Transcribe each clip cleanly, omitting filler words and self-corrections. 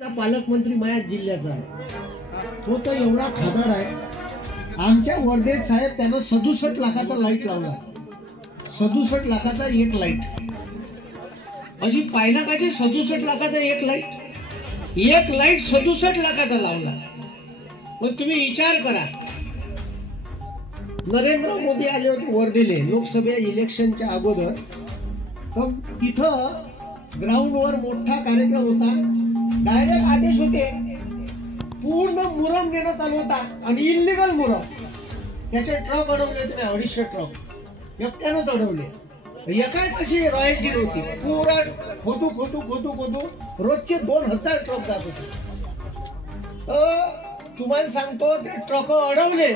पालकमंत्री माझ्या जिल्ह्याचा तो तर एवढा खादाड आहे. आमच्या वर्धेत साहेब त्यानं 67 लाखाचा लाईट लावला. 67 लाखाचा एक लाईट. अशी पाहिला का 67 लाखाचा एक लाईट. 67 लाखाचा लावला. मग तुम्ही विचार करा, नरेंद्र मोदी आले होते वर्धेले लोकसभा इलेक्शनच्या अगोदर. मग तिथं ग्राउंडवर मोठा कार्यक्रम होता. डायरेक्ट आदेश होते, पूर्ण मुरम नेणं चालू होता आणि इलिगल मुरम. त्याचे ट्रक अडवले होते, 250 ट्रक एकट्यानंच अडवले. एका कशी रॉयल्टी होती, पुरा खोदू रोजचे 2000 ट्रक जात होते. तुम्हाला सांगतो ते ट्रक अडवले.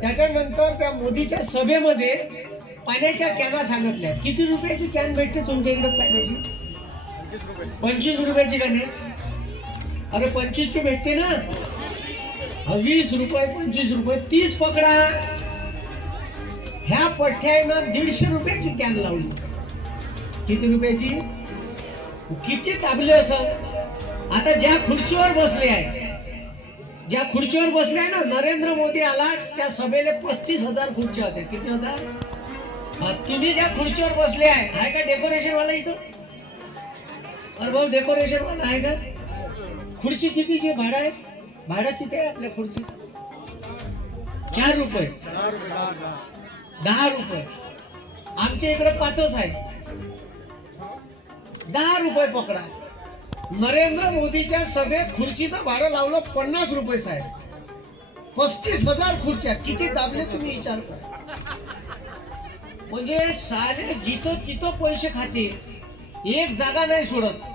त्याच्यानंतर त्या मोदीच्या सभेमध्ये पाण्याच्या कॅना सांगितल्या. किती रुपयाची कॅन भेटते तुमच्या इकडे पाण्याची? 25 रुपयाची का नाही? अरे 25 ची भेटते ना. 20 रुपये 25 रुपये 30 पकडा. ह्या पठ्ठ्यानं 150 रुपयाची कॅन लावली. किती रुपयाची? किती ताबले असं. आता ज्या खुर्चीवर बसले आहे ना, नरेंद्र मोदी आला त्या सभेला 35,000 खुर्च्या होत्या. किती होत्या? तुम्ही ज्या खुर्चीवर बसले आहे का डेकोरेशन वाला इथं? अरे भाऊ डेकोरेशन वाला आहे का? खुर्ची कितीची भाडं आहे? भाडं किती आहे आपल्या खुर्ची? 4 रुपये 10 रुपये. आमच्या इकडे 5च आहे. 10 रुपये पकडा. नरेंद्र मोदीच्या सभेत खुर्चीचं भाडं लावलं 50 रुपये साहेब. 35,000 खुर्च्या. किती दाबले तुम्ही विचार करा. म्हणजे सारे जिथं तिथं पैसे खाते, एक जागा नाही सोडत.